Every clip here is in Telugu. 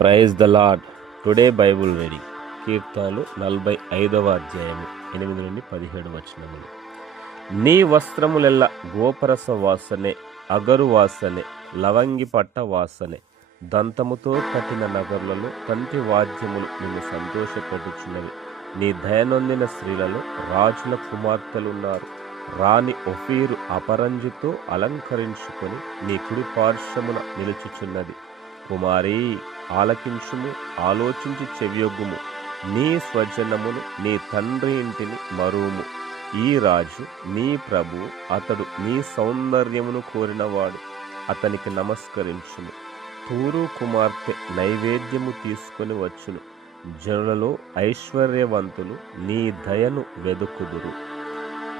Praise the Lord. Today Bible reading కీర్తనలు 45వ అధ్యాయము 8 నుండి 17 వచనములు. నీ వస్త్రములెల్ల గోపరస వాసనే, అగరు వాసనే, లవంగి పట్ట వాసనే. దంతముతో కట్టిన నగరులలో తంతి వాద్యములు నిన్ను సంతోషపెట్టుచున్నవి. నీ దయనొందిన స్త్రీలలో రాజుల కుమార్తెలున్నారు. రాణి ఒఫీరు అపరంజితో అలంకరించుకొని నీ కుడి పార్శ్వమున నిలుచుచున్నది. కుమారీ, ఆలకించుము, ఆలోచించి చెవియొగ్గుము. నీ స్వజనమును, నీ తండ్రి ఇంటిని మరువుము. ఈ రాజు నీ ప్రభువు, అతడు నీ సౌందర్యమును కోరినవాడు. అతనికి నమస్కరించుము. తూరు కుమార్తె నైవేద్యము తీసుకొని వచ్చును. జనులలో ఐశ్వర్యవంతులు నీ దయను వెదుకుదురు.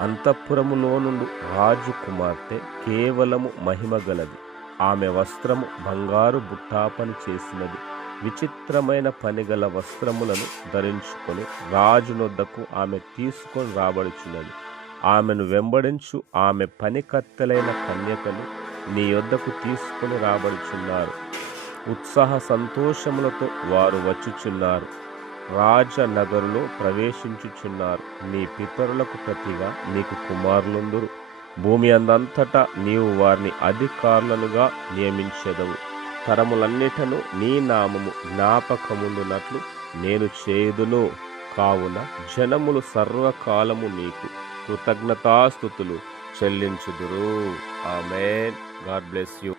అంతఃపురములో నుండి రాజు కుమార్తె కేవలము మహిమగలది. ఆమె వస్త్రము బంగారు బుట్టాపని చేసినది. విచిత్రమైన పనిగల వస్త్రములను ధరించుకొని రాజునొద్దకు ఆమె తీసుకొని రాబడుచున్నది. ఆమెను వెంబడించు ఆమె పనికత్తెలైన కన్యకలు నీ యొద్దకు తీసుకొని రాబడుచున్నారు. ఉత్సాహ సంతోషములతో వారు వచ్చుచున్నారు. రాజనగరులో ప్రవేశించుచున్నారు. నీ పితరులకు ప్రతిగా నీకు కుమారులుందురు. భూమి అందంతటా నీవు వారిని అధికారులనుగా నియమించెదవు. తరములన్నిటను నీ నామము జ్ఞాపకముండునట్లు నేను చేయుదును. కావున జనములు సర్వకాలము నీకు కృతజ్ఞతాస్తుతులు చెల్లించుదురు. ఆమేన్. God bless you.